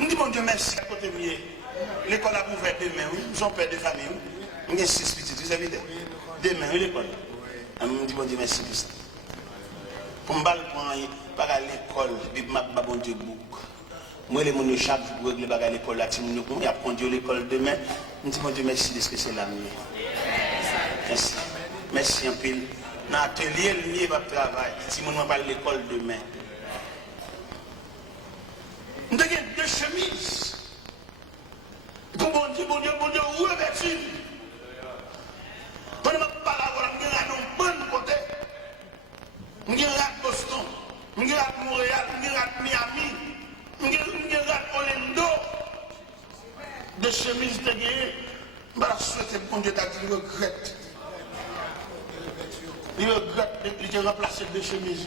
Je dis, mon Dieu, merci à côté de l'école a ouvert demain, oui. Nous sommes père de famille, oui. Nous avons 6 petits, vous savez. Demain, oui, l'école. Je dis, mon Dieu, merci pour ça. Pour me parler à l'école, je dis, bon Dieu, bouc. Moi, les gens chaque jour pour régler à l'école, là, si nous avons appris à l'école demain, je dis, mon Dieu, merci de ce que c'est là. Merci. Merci un peu. Dans l'atelier, il va travailler. Si nous parle à l'école demain. Nous avons 2 chemises. Pour bon Dieu, revêtu. Quand je parle, je vais un bon côté. Je vais à Boston. Je vais à Montréal. Je vais à Miami. Je vais à Orlando. 2 chemises de gagner. Je souhaite que bon Dieu t'a dit, regrette. Il regrette de remplacer 2 chemises.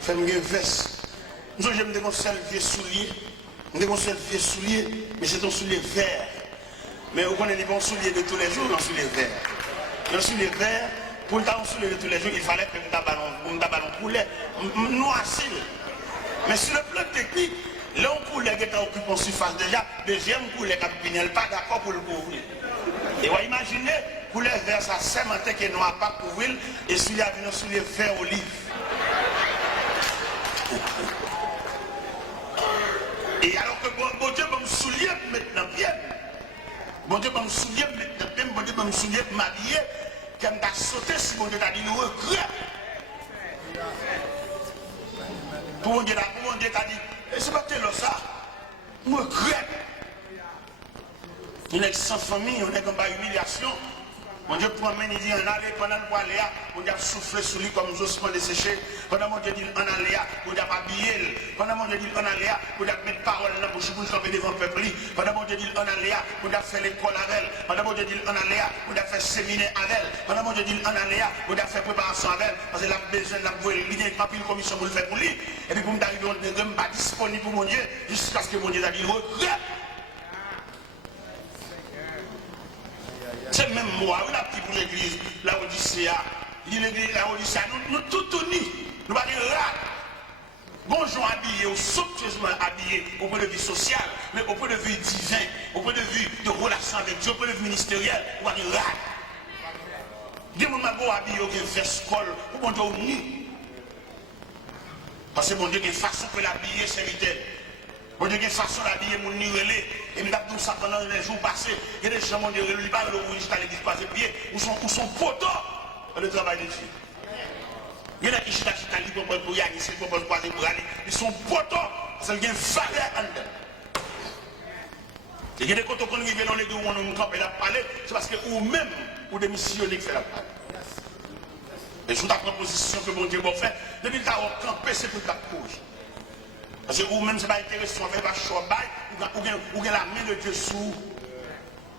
Fais-moi une veste. Nous avons des vieux souliers. Nous avons vieux souliers, mais c'est un soulier vert. Mais vous connaissez les bons souliers de tous les jours, un soulier vert. Un soulier vert, pour un soulier de tous les jours, il fallait que nous ballon poulet, noircir. Mais sur le plan technique, l'homme poulet qui est occupé en surface déjà, deuxième poulet qui n'est pas d'accord pour le couvrir. Et vous imaginez, poulet vert, ça sémenté qui est noir pas couvrir, et celui-là vient un soulier vert olive. Et alors que bon Dieu va me soulier maintenant bien. Bon Dieu va me soulier maintenant bien. Bon Dieu va me soulier m'habiller. Qui m'a sauté si bon Dieu t'a dit nous regret. Pour bon Dieu t'a dit, c'est pas tel ça. Nous regret. On est sans famille, on est comme par humiliation. Mon Dieu promène, il dit en aller, pendant le aller, on a soufflé sur lui comme Jospin desséché. Pendant mon Dieu dit en aller, on a habillé. Pendant mon Dieu dit en aller, on a mis parole dans la bouche pour camper devant le peuple. Pendant mon Dieu dit en aller, on a fait l'école avec elle. Pendant mon Dieu dit en aller, on a fait séminaire avec elle. Pendant mon Dieu dit en aller, on a fait préparation avec elle. Parce qu'elle a besoin d'avouer l'idée de remplir une commission pour le faire pour lui. Et puis pour me d'arriver, on n'est pas disponible pour mon Dieu, jusqu'à ce que mon Dieu a dit regret. C'est même moi, on a dit pour l'église, la Odyssée, l'église, la Odyssée, nous tous unis, nous ne pas dire là. Bonjour habillés, ou somptueusement habillés au point de vue social, mais au point de vue divin, au point de vue de relation avec Dieu, au point de vue ministériel, on va dire là. Des gens qui sont habillés, qui ont fait scole, ou bon Dieu uni. Parce que bon Dieu, il y a une façon de l'habiller, c'est vital. Bon Dieu, il y a une façon d'habiller mon nirelé. Et nous avons ça pendant les jours passés. Il y a des gens qui ont dit, pas le rouge à l'église passée pied, ou sont poteaux dans le travail de Dieu. Il y en a qui sont pour y aller, pour croiser pour aller. Ils sont poteaux, parce qu'il y a une valeur en eux. Il y a des côtés qu'on vient dans l'église où on nous campe et la parler, c'est parce que vous-même, ou des missionnaires qui font la parole. Et sous ta proposition que mon Dieu va faire, depuis que tu as campé, c'est pour ta cause. Parce que vous-même, ce n'est pas intéressant, on ne fait pas chobaille, ou bien la main de Dieu sous.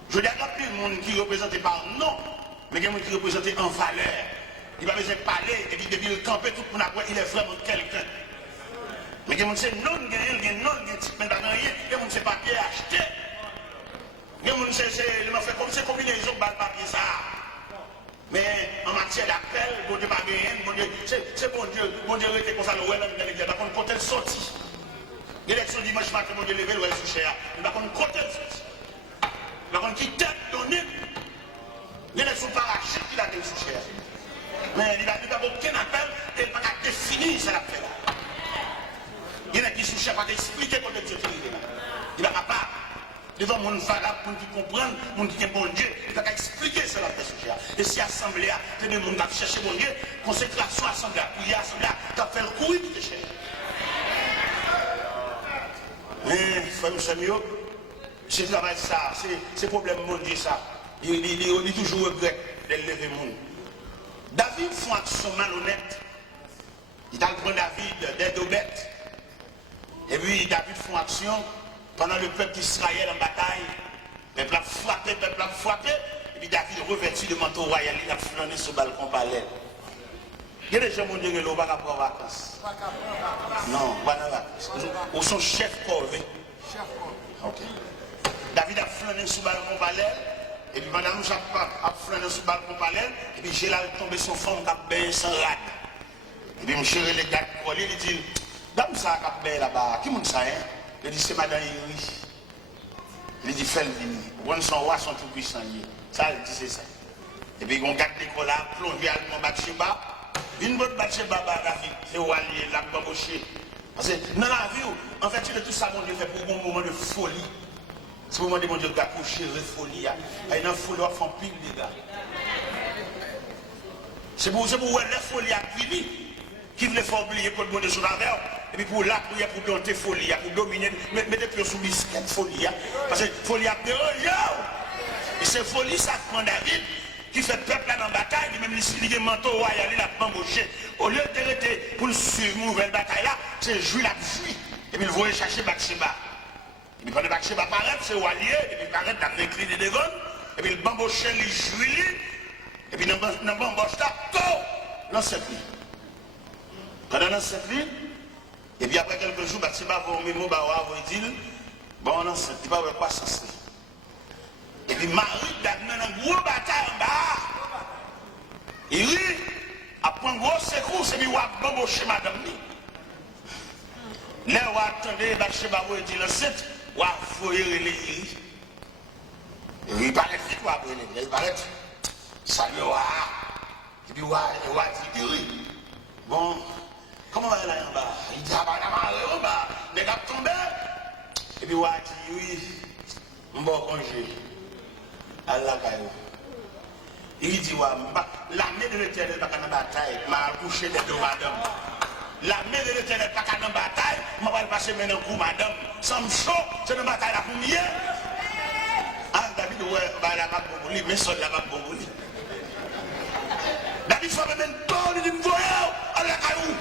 Je dis à plus de monde qui représente par nom, mais il y a des gens qui représentent en valeur. Il va besoin de parler, et puis depuis le camper, tout le monde il est vraiment quelqu'un. Mais il y a des gens qui disent non, il y a non, il y a un type, mais il y a des gens qui ne pas bien acheter. Il y a des gens qui fait comme c'est combinaison de papier ça. Mais en matière d'appel, bon Dieu, pas rien, c'est bon Dieu, était comme ça, le ouais, dans l'église, par contre, quand elle sortit. L'élection dimanche matin, mon Dieu levé, le sous cher. Par contre, quand elle sortit. Par contre, qui tête donnée, l'élection parachute, il a été sous cher. Mais il n'a aucun appel, et il n'a pas défini ça l'a fait là. Il y en a qui sous cher, pas d'expliquer comment Dieu est arrivé là. Il n'a pas. Devant mon valable pour qu'ils comprennent, mon qui est bon Dieu, il va expliquer cela à la et si l'assemblée a, c'est des gens qui ont cherché mon Dieu, consécration, assemblée, prière, assemblée, qui a fait le courir pour te chercher. Mais, frère Samuel, c'est travail ça, c'est problème mon Dieu ça. Il toujours regret de lever mon. David fait une action malhonnête. Il a pris David d'aide aux bêtes. Et puis David fait une action. Pendant le peuple d'Israël en bataille, le peuple a frappé, et puis David revêtu de manteau royal, il a flâné sur le balcon palais. Il y a des gens qui ont dit que l'on va pas en vacances. Non, pas en vacances. Ou son chef corvé. Ok. David a flâné sur le balcon palais, et puis pendant que a flâné sur le balcon palais, et puis j'ai là tombé sur femme qui a bien sans rade. Et puis je les gars collés, il dit, dame ça qui a bien là-bas, qui monte ça, hein? Il dit, c'est madame Iri. Il dit, fais le vini. Bon, son roi, son tout puissant. Ça, il dit, c'est ça. Et puis, on garde l'école là, plongé à mon Bathsheba. Une bonne Bathsheba, David, c'est où aller, la bamboucher. Parce que dans la vie, en fait, tout ça, mon Dieu fait pour un moment de folie. C'est pour moi de mon Dieu d'accoucher de folie. Il y a une folie qui fait pile, les gars. C'est pour la folie à fini. Qui voulait faire oublier pour le bon Dieu sur la verre. Et puis pour la prière, pour dompter folie, pour dominer, mettez plus sous biscuit folie. Parce que folie a dérangé. Et c'est folie, ça prend David. Qui fait peuple là dans la bataille, même les manteaux royaux, il a embauché. Au lieu de rester pour suivre une nouvelle bataille là, c'est jouer la pluie. Et puis il voulait chercher Bathsheba. Et puis quand Bathsheba paraît, c'est Walier, et puis paraît dans l'écrit de Devon, et puis il bambouché les juillet, et puis dans le bambouche là, dans cette nuit. Quand dans cette nuit, et puis après quelques jours, Bathsheba va au mémo, va dire, bon, non, c'est pas quoi ça c'est. Et puis Marie, dans une grosse bataille en bas, il après un gros secours, c'est lui qui a bambouché madame. Là, on attendait, Bathsheba va dire le 7, on va fouiller les iris. Il paraît vite, il paraît, salut, et puis on va dire iris. Bon, comment on va aller en bas? Il dit, ah bah, en bas, les gars tombés. Et puis on va dire, oui, on va congé. Allah Kayo. Il dit, l'armée de l'Éternel n'est pas dans la bataille, m'a accouché des deux madames. L'armée de l'Éternel n'est pas dans la bataille, m'a pas passer maintenant pour madame. Sans me chaud, c'est une bataille là pour mieux. Ah, David, ouais, la map pour lui, mais seul la map pour lui. David, soit même temps, il dit, voyons, Allah Kayo.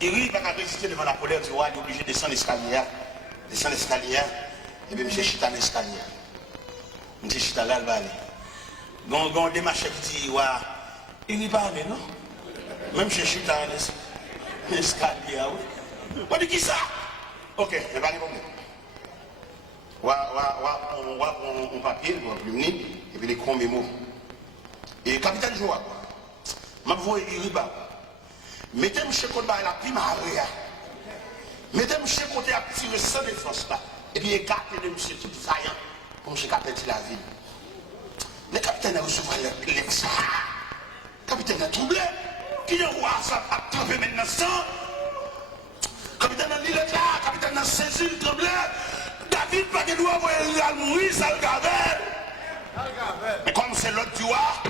Il rit, il va résister devant la colère du roi, il est obligé de descendre l'escalier. Descendre l'escalier, et puis M. Chita l'escalier. Je suis allé à l'Albanie. Gon démarche qui dit, il n'y a pas non? Même si je suis allé à l'escalier, oui. On dit qui ça? Ok, il n'y a pas de problème. On va prendre un papier, on va imprimer, et puis les grands mémos. Et capitaine Joa, je vais vous dire, mettez-moi chez côté la primaire. Mettez-moi chez côté à tirer sans défense là. Et puis écartez de monsieur tout vaillant. Comme je capitaine de la ville. Le capitaine a reçu l'ex. Le capitaine a troublé. Qui est roi, ça a trempé maintenant sang. Le capitaine a dit là, le capitaine a saisi le tremblé. David, pas de doigt, il a mourir, ça le gavelle. Mais comme c'est l'autre du roi,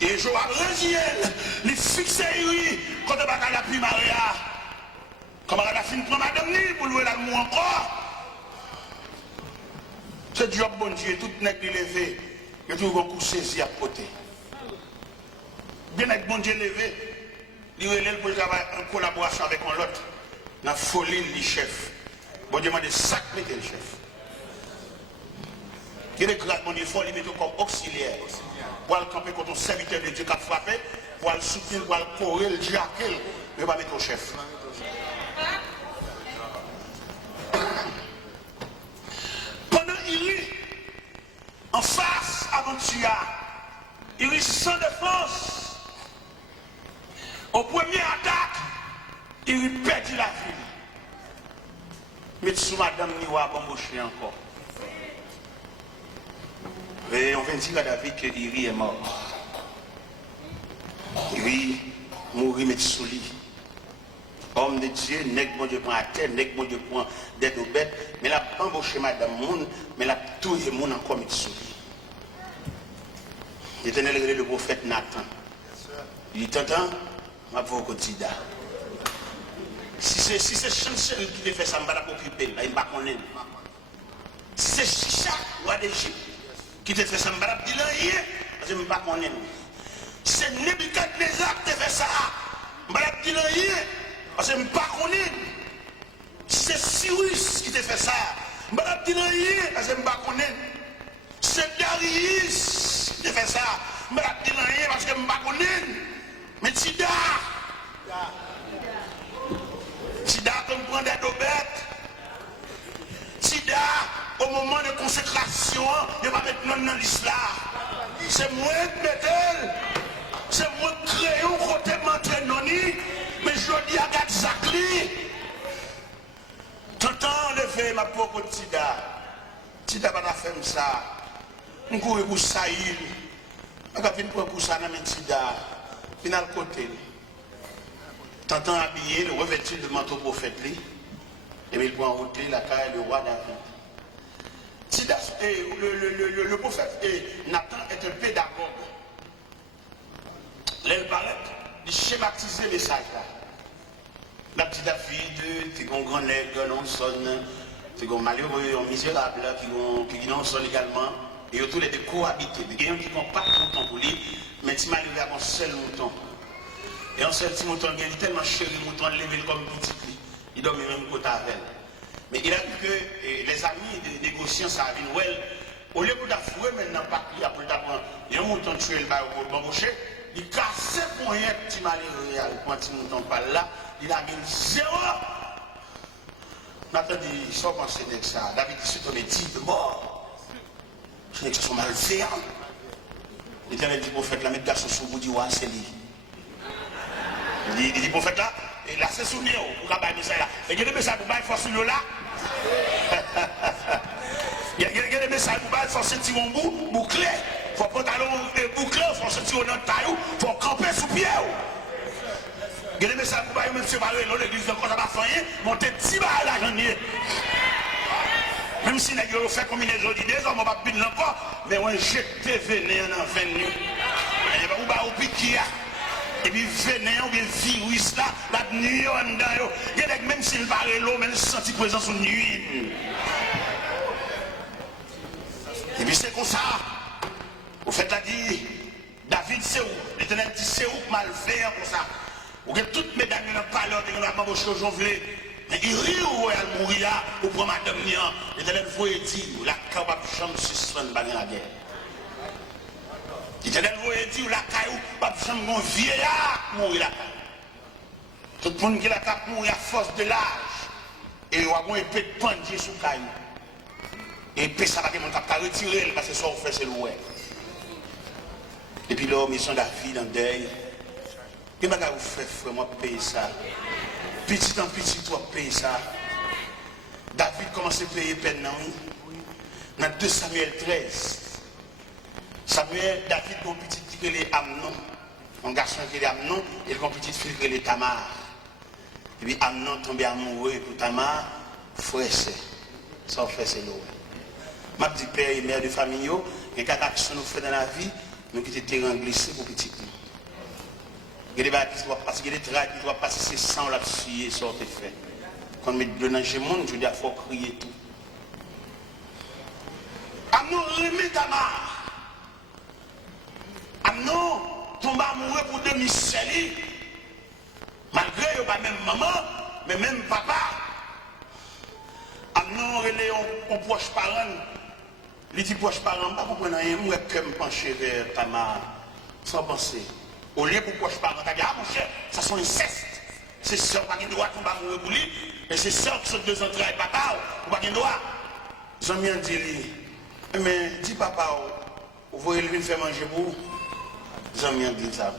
et Joab Régiel, il fixe lui, quand on va à la primaria. Comme on a fini pour madame Ni, pour louer l'amour encore. C'est job bon Dieu, tout n'est pas levé, il y a toujours un coup saisi à côté. Bien avec bon Dieu levé, il relève pour travailler en collaboration avec l'autre. Dans la folie du chef. Bon Dieu m'a dit sac mettez le chef. Il réclame mon Dieu, il faut le mettre comme auxiliaire. Pour le camper contre un serviteur de Dieu qui a frappé, pour le soutenir, pour le courir, le diaquer, il va mettre au chef. En face, avant Tua, il est sans défense. Au premier attaque, il perdit la vie. Mais sous madame Niwa a embauché encore. Et on vient dire à David que Iri est mort. Iri mourit, mais sous lui. Homme de Dieu, nègre bon Dieu prend à terre, nègre bon Dieu prend des deux bêtes, mais la embauché madame Moun, mais la touille Moun encore Mitsuli. L'Éternel est le prophète Nathan. Il dit, t'entends, ma pauvre quotidien. Si c'est chancel qui te fait ça, je ne vais pas occuper, il ne va pas connaître. Si c'est Chicha, roi d'Égypte, qui te fait ça, je ne vais pas dire rien, je ne vais pas connaître. Si c'est Nebuchadnezzar qui te fait ça, je ne vais pas dire rien. Parce que je ne vais pas connaître. Si c'est Cyrus qui te fait ça, je ne vais pas dire rien, parce que je ne vais pas connaître. Si c'est Darius qui te fait ça, je ne vais pas dire rien, parce que je ne vais pas connaître. Mais Tida, comme prend des dobettes. Tida, au moment de consécration, il va mettre non dans l'islam. C'est moi qui mets. C'est moi qui crée un côté m'entraîne, mais je dis à Gatsakli. T'entends le levé ma pauvre Tida. Tida va faire ça. Je cours pour Saïl. Je vais venir pour ça dans mes Tida. Final côté. T'entends habillé, le revêtu de manteau prophète. Et puis il prend en route la caille du roi David. Tida, le prophète Nathan est un pédagogue. Là, il paraît, il schématise le message là. La petite David, qui est un grand nègre, non sonne, qui est un malheureux, un misérable, qui non sonne également, et tous les deux cohabiter. Il y a un qui n'a pas de mouton pour lui, mais il malheureux avec un seul mouton. Et un seul petit mouton, il est tellement chéri, le mouton levé comme petit pli. Il dormit même côté avec. Mais il a vu que les amis des négociants, ça a vu Noël, au lieu d'afouer maintenant, pas qu'il y a pour d'apprendre, il y a un mouton tué le bas au bambouché, il casse pour rien, petit malheureux, quand il mouton pas là. Il a gagné 0. Nathan dit, sans penser de ça. David dit, c'est ton métier de mort. Ce n'est que ce sont malveillants. L'Éternel dit, prophète, la mettre garçon sous vous, dit, ouais, c'est lui. Il dit, prophète, là, et là, c'est soumis, pour qu'il y ait ça là. Et il y a des messages pour qu'il faut sur là. Il y a des messages pour qu'il faut sentir mon bout, bouclé. Il faut pantalon bouclé, il faut sentir dans le taillou, il faut camper sous pied. Il y a des messages pour vous, même si vous parlez dans l'église, de quoi ça va faire, montez 10 balles à la journée. Même si vous avez fait combinaison d'idées, on ne va pas bien encore, mais on jette vénéen dans le venu. On va au piquer. Et puis vénéen ou bien virus là, la nuit en dedans. Il y a des même s'ils parlent l'eau, mais ils sentent présence au nuit. Et puis c'est comme ça. Vous faites la dire, David c'est où? L'Éternel dit c'est où mal faire pour ça. Ou que toutes mes dames n'ont pas l'heure de nous embaucher aujourd'hui. Mais il rit ou elle mourir ou pour madame Nian. L'Éternel vous dit, la capable chambre suspendre la guerre. L'Éternel vous dit, la caillou, pas chambre mon vieillard mourir la caillou. Tout le monde qui la cap mourir à force de l'âge. Et il va avoir un peu de pendier sous caillou. Et puis ça va que mon cap retirer parce que ça vous fait c'est louer. Et puis l'homme, ils sont David en deuil. Et je vais vous faire, frère, moi, payer ça. Petit en petit, toi, payer ça. David commence à payer peine. Dans 2 Samuel 13. David, mon petit qui est Amnon. Un garçon qui est Amnon, et mon petit fille qui est Tamar. Et puis Amnon tombe amoureux pour Tamar, frère, c'est. Ça fait, c'est l'eau. Ma petite père et mère de famille, et quatre actions nous faisons dans la vie, nous qui étions terrain glissé pour petit. Il y a des bâtiments qui doivent passer, il y a des traits qui doivent passer, c'est sans la suie, ça te fait. Quand on met de l'ange monde, je dis, il faut crier tout. Amnon remet Tamar. Amnon tombe amoureux pour demi-sel. Malgré pas même maman, mais même papa. Amnon relève on proche parent. Il dit proche parent, pas comprendre rien, moi que me pencher vers Tamar sans penser. Au lieu pour proche parent, tu dis, ah mon cher, ça sont incestes. C'est sœur qui n'a pas droit de tomber amoureux pour lui, et c'est sœur qui sont 2 entrailles papa, ou pas de droit. Ils ont bien dit, mais dis papa, vous voyez lui faire manger pour vous. Ils ont bien dit ça.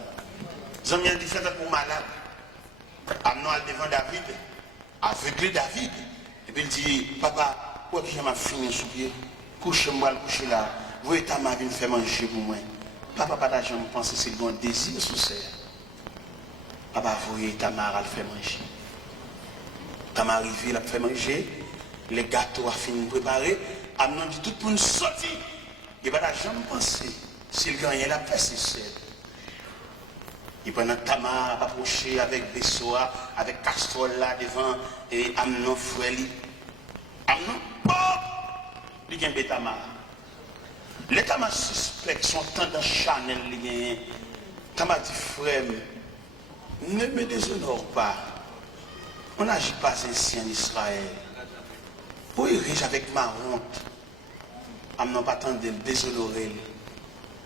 Ils ont bien dit, faites pour malade. Amnon al devant David, aveuglé David. Et puis il dit, papa, où est-ce que je m'ai fini sous pied? Couchez-moi, couchez là. Vous voyez ta mère vient faire manger pour moi. Papa, pas d'argent, je pense que c'est un désir sous serre. Papa, vous voyez ta mère, elle fait manger. Ta mère arrive, elle fait manger. Les gâteaux a fini de préparer. Amnon dit, tout le monde sorti. Il n'y a pas d'argent, je pense. S'il gagne la paix, c'est serre. Il prend un tamar approché avec Bessoa, avec Castrol là devant, et Amnon frère. Amnon, bon, il y a un tamar. Les tamars suspects sont tendance Chanel. Tamar dit frère, ne me déshonore pas. On n'agit pas ainsi en Israël. Pour y riche avec ma honte, Amnon pas tant de le déshonorer.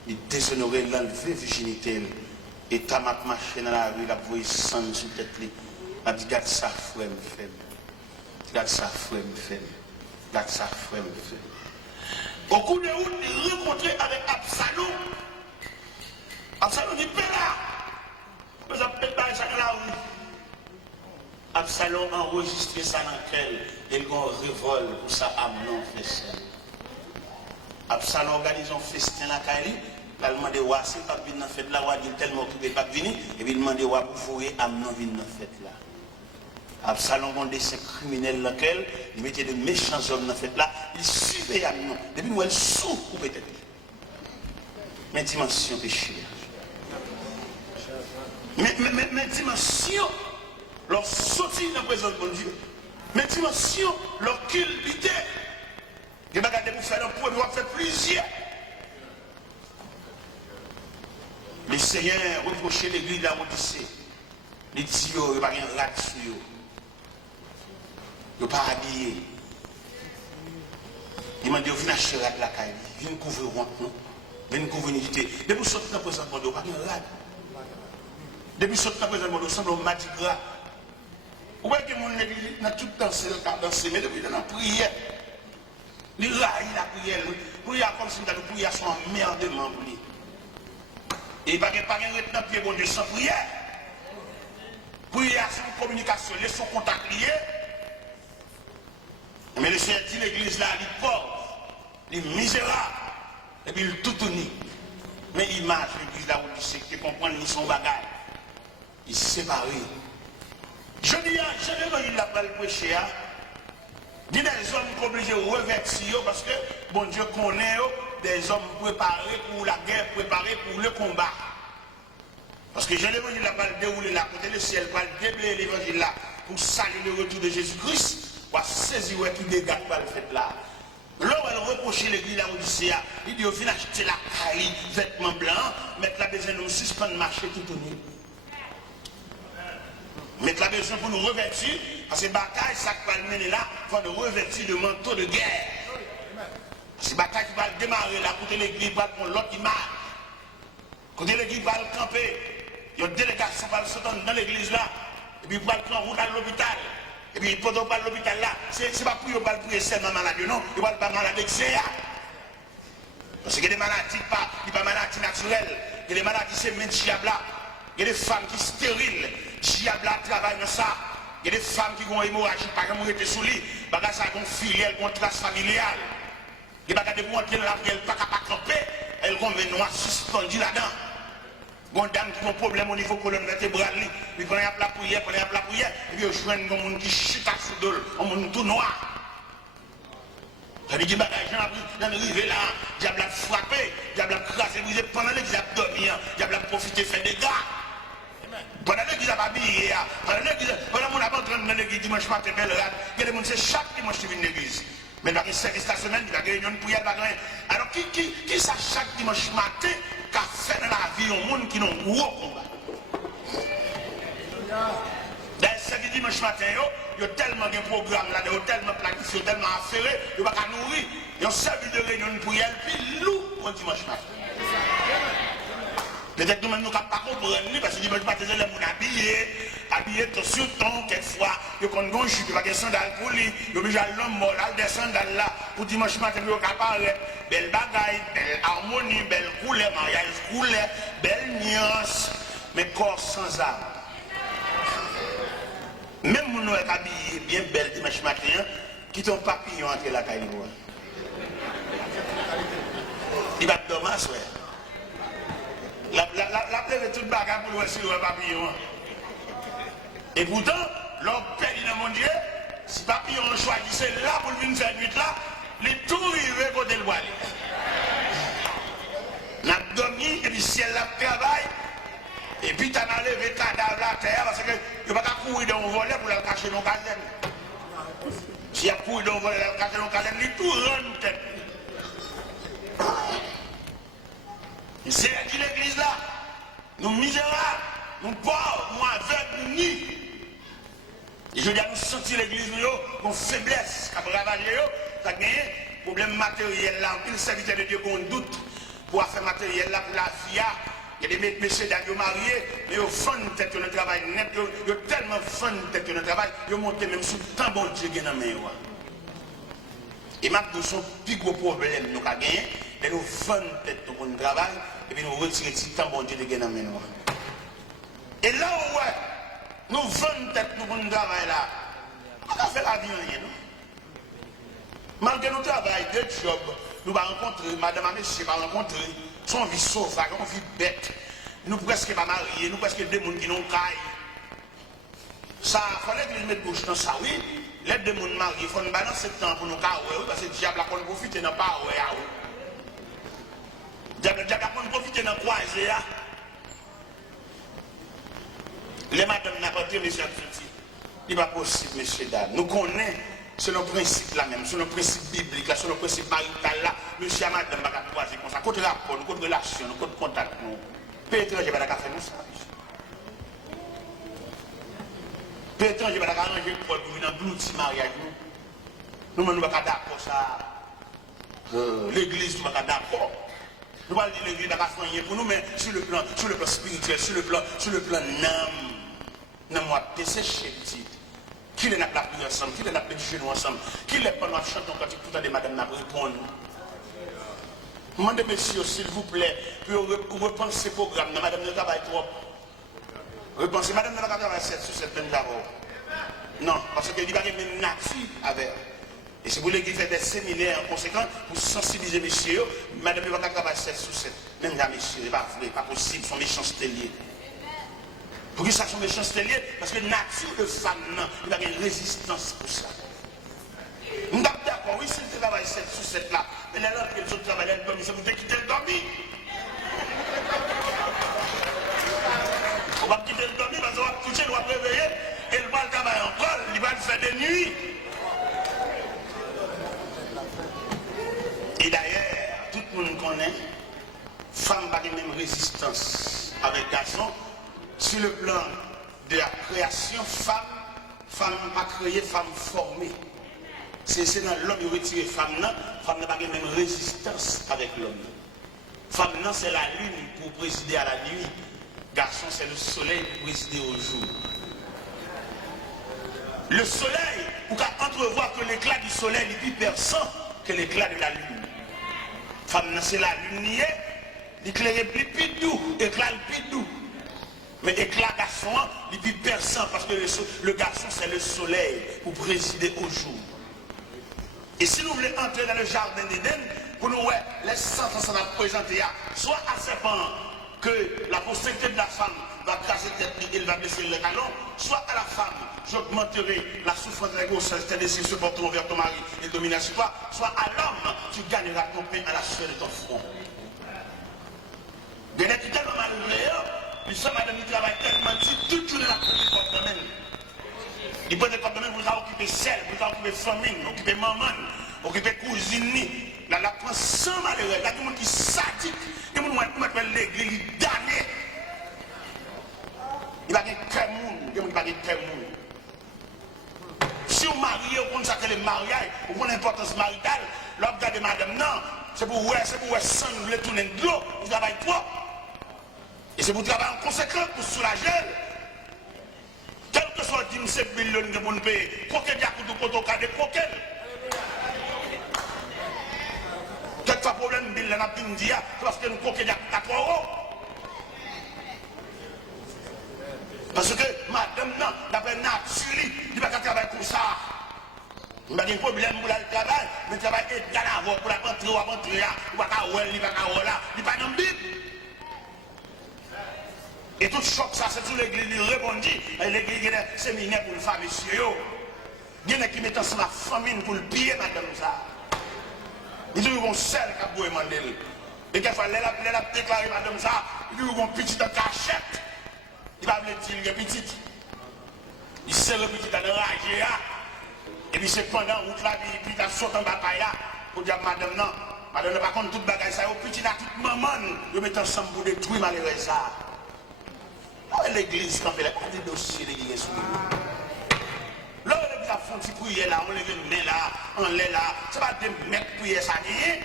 Il déshonorer l'enlever virginité. Et Tamar marché dans la rue, il a voulu sang sur la tête. Il a dit, garde ça, frère, me fait. Garde ça, frère, me fait. Garde ça, frère, me fait. Au coup de route, il rencontré avec Absalom. Absalom dit, Péla. Mais ça peut pas ça dans la rue. Absalom a enregistré ça dans lequel il y a un révolte pour ça, Amnon fait ça. Absalom organise un festin à Kaili, il a demandé à si pas venir dans la fête là, il est tellement occupé pas venir, et puis il a demandé à pour Amnon venir dans la fête là. Absalom a des criminels dans lequel il mettait de méchants hommes dans la fête là, il suivait Amnon, depuis nous elle sous ou peut-être. Mais dimension péché. Mais dimension, leur sortie dans la présence de Dieu. Mais dimension, leur culpité. Il va garder pour faire un point, il va faire plusieurs. Le Seigneur reprochait l'église de la Odyssée. Les dit, il n'y a pas de rat sur eux. Il n'y a pas habillé. Il m'a dit, il faut acheter rat la caille. Il vient couvrir honte, non? Il vient couvrir unité. Depuis que sortir dans la présence de Dieu, il n'y a pas de rat. Depuis que sortir dans la présence de Dieu, il semble un matin gras. Vous voyez que mon église n'a tout dansé, mais depuis dans la prière. Il raille la prière. Prière comme si la prière soit un merdement pour lui. Et il n'y a pas de retenant pied bon Dieu sans prière. Prière, c'est une communication, laissez son contact lié. Mais le Seigneur dit l'église là, il est pauvre, il est misérable, et puis il est tout uni. Mais image l'église là où il sait qu'il comprend ni son bagage. Il est séparé. Je dis, je l'évangile là pour le prêcher. Il y a des hommes qui sont obligés de revêtir parce que bon Dieu connaît des hommes préparés pour la guerre, préparés pour le combat. Parce que je l'évangile là pour le dérouler là, côté le ciel, pour le déblayer l'évangile là, pour saluer le retour de Jésus-Christ, pour saisir qui dégage par le fait là. Là où elle reprochait l'église là, Odyssée, il dit, au final, acheter la caille, vêtements blancs, mettre la besoin de nous suspendre marcher tout au nuit. Mettre la besoin pour nous revêtir, parce que bataille, ça qui va le mener là, il faut nous revêtir le manteau de guerre. C'est bataille qui va démarrer là, côté l'église va prendre l'autre image. Côté l'église va le camper, il y a une délégation qui va le sauter dans l'église là, et puis il va le prendre route à l'hôpital. Et puis pendant qu'il va à l'hôpital là, c'est pas pour qu'il va prier seulement malade, non, il va pas malade avec CA. Parce qu'il y a des maladies, pas maladies naturelles, il y a des maladies, c'est même chiabla. Il y a des femmes qui sont stériles, chiabla travaille dans ça. Il y a des femmes qui ont une hémorragie, par exemple, qui ont été sous lit, parce qu'elles ont une filiale, une trace familiale. Il y a des gens qui ont pas camper, elles ont des noix suspendues là-dedans. Il y a des dames qui ont un problème au niveau colonne vertébrale, puis quand il y a la prière, et puis ils joignent un monde qui chute à sous un monde tout noir. Ça veut dire que dans le rivet là, diable a frappé, diable a crasé, brisé, pendant l'église a dormi, diable a profité, fait des gars. Pendant l'église a habillé, pendant mon abandon dans l'église dimanche matin, il y a des gens qui chaque dimanche qui viennent de l'église. Mais dans le service la semaine, il y a des réunions pour y aller. Alors qui ça chaque dimanche matin qu'a fait dans la vie un monde qui n'a pas gros combat? Dans le service dimanche matin, il y a tellement de programmes là, il y a tellement planifié, tellement affairé, il n'y a pas qu'à nourrir. Il y a un service de réunion pour y aller, puis loup pour dimanche matin. Peut-être que nous ne pouvons pas comprendre, parce que dimanche matin, les gens habillés tout sur ton, quelquefois, ils ont un jupe, ils ont des sandales pour lui, ils ont obligé à l'homme mort, des sandales là, pour dimanche matin, ils ont apparaître, belle bagaille, belle harmonie, belle couleur, mariage couleur, belle nuance, mais corps sans âme. Même si nous sommes habillés bien belle dimanche matin, qui ton papillon entre la caille. Il va te dommager, ouais. La plève est toute bagarre pour le sur le papillon. Et pourtant, l'homme pays dans mon Dieu, si papillon choisissait là pour venir faire nuit là, les tout rivés côté le bois. La dormi et puis ciel la travail. Et puis tu as enlevé le cadavre à terre parce que tu ne vas pas courir dans le volet pour le cacher dans le caserne. Si tu as couru dans le volet pour le cacher dans le caserne, il tout rend tête. C'est dit l'église là, nous misérables, nous pauvres, nous aveugles, nous nus. Et je dis à nous sentir l'église, nous faiblesse, qu'à ravager, ça a gagné, problème matériel là, il serviteur de Dieu qu'on doute pour faire matériel là pour la vie. Il y a des messieurs d'ailleurs mariés, mais ils font tête de travail net, ils ont tellement fun tête de travail, ils montent même sous tant bon Dieu qui est dans la main. Et maintenant, son plus gros problème nous avons gagné, et nous fun tête de notre travail, et puis nous retirons tant bon Dieu qui est dans la main. Et là où Nous vendons tête nous pour nous travailler là. On va faire la vie rien, non? Malgré nous travail, de job, nous allons rencontrer, madame et monsieur, va rencontrer, son vie sauvage, on vit bête. Nous presque pas mariés, nous presque des gens qui n'ont caille. Ça, il fallait que nous mettions bouche dans ça, oui. Les deux gens mariés, il faut nous balancer le temps pour nous cailler, parce que le diable a profité dans pas, ouais. Le diable a profité dans quoi, les madames n'ont pas dit, monsieur Abdouti, il n'est pas possible, monsieur Dad. Nous connaissons, c'est le principe là même, c'est le principe biblique là, c'est le principe marital là. Monsieur et madame ne vont pas croiser comme ça. Côté rapport, côté relation, côté contact, nous. Peu étranger, va faire nous ça. Peu étranger, va arranger pour venir dans l'outil mariage. Nous ne sommes pas d'accord ça. L'église, nous ne sommes pas d'accord. Nous allons dire l'église n'a pas soigné pour nous, mais sur le plan spirituel, sur le plan âme, nous avons desséché petit. Qui les n'a pas prié ensemble, qui les n'a pas médité ensemble, qui les pas nous chanter quand tout le temps des madame n'a pas répondu. Demandez messieurs, s'il vous plaît, pour repenser le programme, madame ne travaille trop. Repensez, madame ne va pas travailler 7 sur 7 même d'abord. Non, parce qu'il n'y a pas de même nature avec. Et si vous voulez qu'il fait des séminaires en conséquence, pour sensibiliser messieurs, madame ne va pas travailler 7 sur 7. Même là, messieurs, ce n'est pas possible, son méchanceté liée. Pour que ça soit méchanceté liée, parce que la nature de femme, il y a une résistance pour ça. Nous sommes d'accord, oui, si tu travailles 7 sur 7 là, mais là, il y a des autres travailleurs, ça vous quitter le dormi. On va quitter le dormi parce qu'on va coucher, on va réveiller, et il va le travailler encore, il va le faire des nuits. Et d'ailleurs, tout le monde connaît, femme n'a pas la même résistance avec garçon. Sur le plan de la création, femme pas créée, femme formée. C'est dans l'homme qui retire femme n'a pas la même résistance avec l'homme. Femme non, c'est la lune pour présider à la nuit. Garçon, c'est le soleil pour présider au jour. Le soleil, pour entrevoir que l'éclat du soleil est plus perçant que l'éclat de la lune. Femme non, c'est la lune niée, l'éclair est plus doux, éclat plus doux. Mais éclat garçon, il est plus perçant parce que le garçon, c'est le soleil pour présider au jour. Et si nous voulons entrer dans le jardin d'Éden, pour nous, les sentences qu'on a présentées, soit à serpent que la postérité de la femme va casser tête et il va blesser le talon, soit à la femme, j'augmenterai la souffrance de la grossesse, tes désirs se porteront vers ton mari et dominera sur toi, soit à l'homme, tu gagneras ton pain à la sueur de ton front. Bien être tellement malheureux, les femmes, madame, ils travaillent tellement si toute journée la première porte de même. Ils prennent des portes de même, vous avez occupé sel, vous avez occupé famille, occupé maman, occupé cousine. Là, la prend sans malheureux. Là, il y a des gens qui sont sadiques. Il y a des gens qui sont l'église damnée. Il n'y a pas de cœur monde. Il n'y a pas de cœur monde. Si vous mariez, vous connaissez que le mariage, vous connaissez l'importance maritale, là, vous regardez madame, non, c'est pour vous sans vous voulez tourner de l'eau, vous travaillez trop. Et c'est pour travailler en conséquence, pour soulager. Quel que soit le 17 millions de monde payer, coquet diacout ou cotoca de coquet. Quel que soit le problème, Bill n'a pas dit, parce que nous coquet diacout à 3 euros. Parce que madame, non, d'après nature, il ne va pas travailler comme ça. Il n'y a pas de problème pour le travail, mais le travail est dans la voie pour la rentrer ou rentrer, il ne va pas là, il ne va pas là, il ne va pas dans le Bible. Et tout choc, ça, c'est tout l'église, il répondit. L'église, il y a des séminaires pour le faire, monsieur. Il y en a qui mettent ensemble la famille pour le piller, madame, ça. Ils disent qu'ils vont seul qui a beau demander. Et quelquefois, elle a déclaré, madame, ça, ils disent qu'ils vont petit en cachette. Il va dire qu'il y a petit. Il s'est le petit dans le rage, et puis c'est pendant route là, puis il a sauté en bataille là, pour dire, madame, non, madame, ne pas contre toute bagaille, ça, au petit, là, toute maman, ils mettent ensemble pour détruire malheureux ça. L'église, quand elle a des dossiers, l'église sous nous. Là, l'église a fait un petit prière là, on lève une main là, on lève là. C'est pas des mecs prier ça, rien.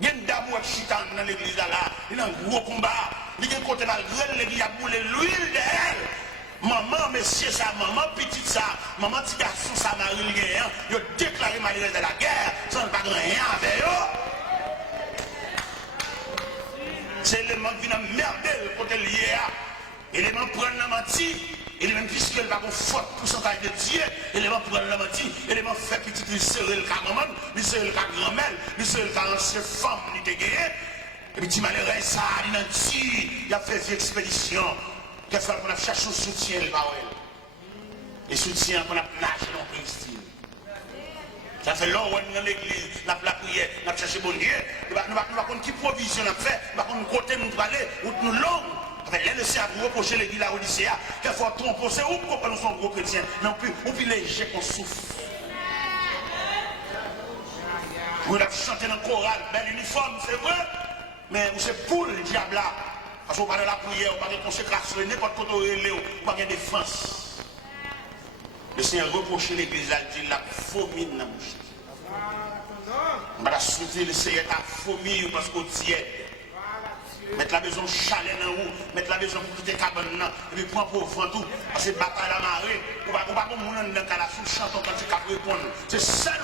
Il y a une dame qui chita dans l'église là, il y a un gros combat. Il y a un côté malgré l'église a boulé l'huile d'elle. Maman, monsieur, ça, maman, petite ça, maman, petit garçon, ça, Marie, il a déclaré malgré de la guerre, sans pas rien avec eux. C'est l'élément qui n'a merdé le côté lié à. L'élément prend la menti. Élément puisque elle va avoir fort pourcentage de Dieu, élément pour la mentir, élément fait petit il serait le cas maman, il serait le cas grand-mère, il serait le cas ancienne femme, il te gagné. Et puis, malheureux, ça, il a fait des expéditions. Quelquefois, qu'on a cherché un soutien, le parole. Et soutien qu'on a nagé dans le style. Ça fait longtemps qu'on est dans l'église, on a la prière, on a cherché bon Dieu. Nous ne savons pas qui provision on a fait, nous ne savons pas côté nous aller, ou nous longs. Avec les laissés à vous reprocher l'église à Odyssée, quelquefois tromper, c'est où pourquoi nous sommes gros chrétiens, non plus, ou puis léger qu'on souffre. Vous avez chanté dans le choral, bel uniforme, c'est vrai. Mais c'est pour le diable là. Parce qu'on parle de la prière, on parle de consécration, n'importe quoi on est on parle de défense. Le Seigneur reproche l'église, il dit la fourmi dans la bouche. On va la souhaiter, le Seigneur a fourmi parce qu'on tiède. Mettre la maison chalet dans vous, mettre la maison pour quitter la cabane, et puis prendre pour vent tout. Parce que bataille à la marée, on va pas comme on dans la sous chanton quand tu cap répondre. C'est seul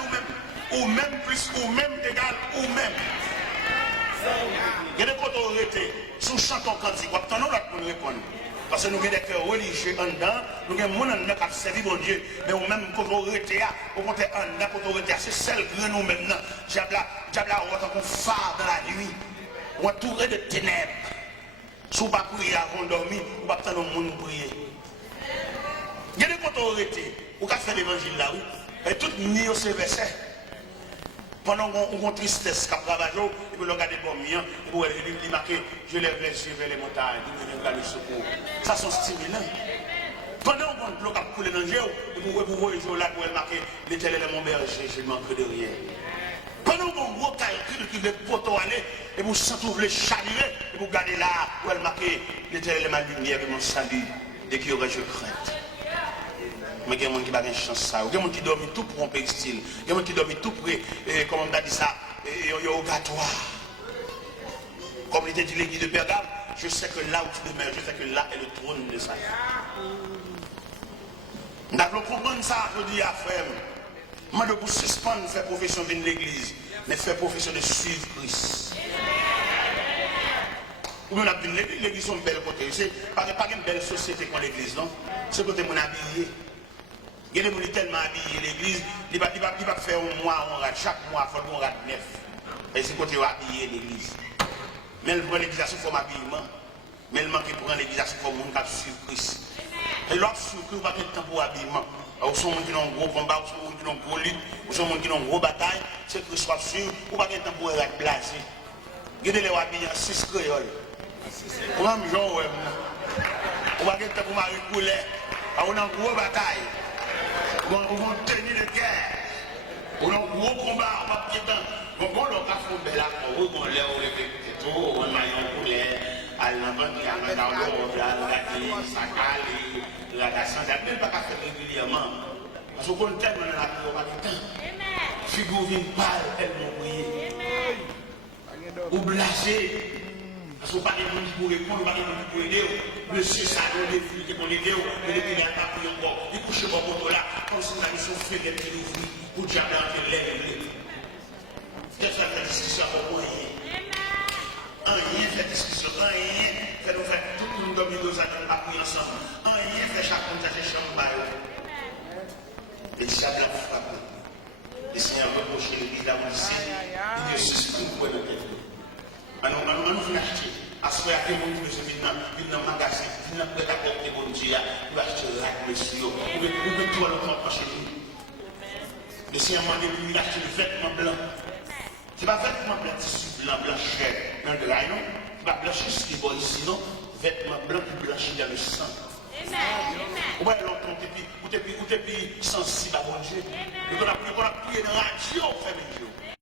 ou même plus, ou même égal, ou même. Il y a des côtés où arrêter, sous chanton cantique, on attend nous là pour nous répondre. Parce que nous avons des cœurs religieux en dedans, nous avons des gens qui servent bon Dieu, mais au même côté où arrêter, au côté en dedans, côté où arrêter, c'est celle que nous maintenant. Diable a autant qu'on phare dans la nuit, ou entouré de ténèbres. Si vous ne pouvez pas prier avant de dormir, vous ne pouvez pas attendre le monde prier. Il y a des côtés où arrêter, vous pouvez faire l'évangile là, oui, et tout ni au verset. Pendant qu'on tristesse, qu'on travaille, et puis on regarde bon mien, et puis il marque, je lève les yeux vers les montagnes, je regarde le secours. Ça, c'est stimulant. Pendant qu'on bloque à couler dans le jeu, et puis vous voyez là, pour marquer, l'Éternel est mon berger, je ne manque de rien. Pendant qu'on gros calcul qui veut poteau aller, et vous sentez le chaluer, et vous regardez là, où elle marque, l'Éternel est ma lumière et mon salut, et qui aurait-je crainte. Mais il y a des gens qui n'ont pas de chance. Il y a des gens qui dorment tout pour un textile. Il y a des gens qui dorment tout pour, comme on a dit ça, au gâtoir. Comme il était dit l'église de Pergame, je sais que là où tu demeures, je sais que là est le trône de ça. Nous devons comprendre ça, je dis à frère. Moi, je vous suspendre faire profession de l'église, mais faire profession de suivre Christ. Ou bien on a dit l'église est une belle côté. C'est pas une belle société comme l'église, non? C'est côté mon habillé. Il y a des gens tellement habillés l'église, il ne va pas faire un mois, chaque mois, il faut qu'on rate 9. Et c'est côté habillé l'église. Mais elle prend l'église sous forme habillement. Mais elle manque pour l'église sous forme de monde qui suit Christ. Et l'autre suit Christ, pas de temps pour habillement. Ou sont gens qui ont un gros combat, ou sont gens qui ont un gros lutte, ou sont gens qui ont une grosse bataille, c'est Christ soit sûr, ou pas de temps pour être blasé. Regardez les habillés en 6 créoles. Ou même Jean, ou pas de temps pour Marie Coulet, ou une grosse bataille. On va tenir les guerres. On a un gros combat, on va piéter. On va faire un bel accord. On va faire un tout, on va faire un poulet. On va faire un accord, on va faire un même pas faire régulièrement. Parce qu'on compte tellement dans la vie, on va faire temps. Figure vient pâle, elle m'a prié. Ou blasé. Parce qu'on parle de monde qui pour répondre, on parle de monde qui pour aider. Monsieur Salon, des filles qui pour aider, mais depuis qu'il n'a pas pris encore, il couche pas pour là, comme si on a mis son frère qui l'ouvrit pour dire que l'air est. Qu'est-ce que ça fait discussion pour rien? Rien fait discussion, rien fait nous faire tout le monde dormir dans un appui ensemble. Rien fait chacun de ses chambres. Et ça blanc frappé. Et si on reproche l'église d'avant ici, il dit ceci pour le mettre. Alors, on nous acheter. À ce moment-là, les gens qui viennent dans le magasin, ils viennent prêter à porter bon Dieu, ils vont acheter la monsieur, ils vont tout le monde chez nous. Le Seigneur m'a dit, il a acheté le vêtement blanc. Ce n'est pas vêtement blanc, tissu blanc, blancheur, dans le drain, non? Ce n'est pas blanchir ce qui est bon ici, non? Vêtement blanc qui blanchit dans le sang. Ou bien longtemps, ou t'es plus sensible à bon Dieu. Et qu'on a prié dans la radio, frère Dieu.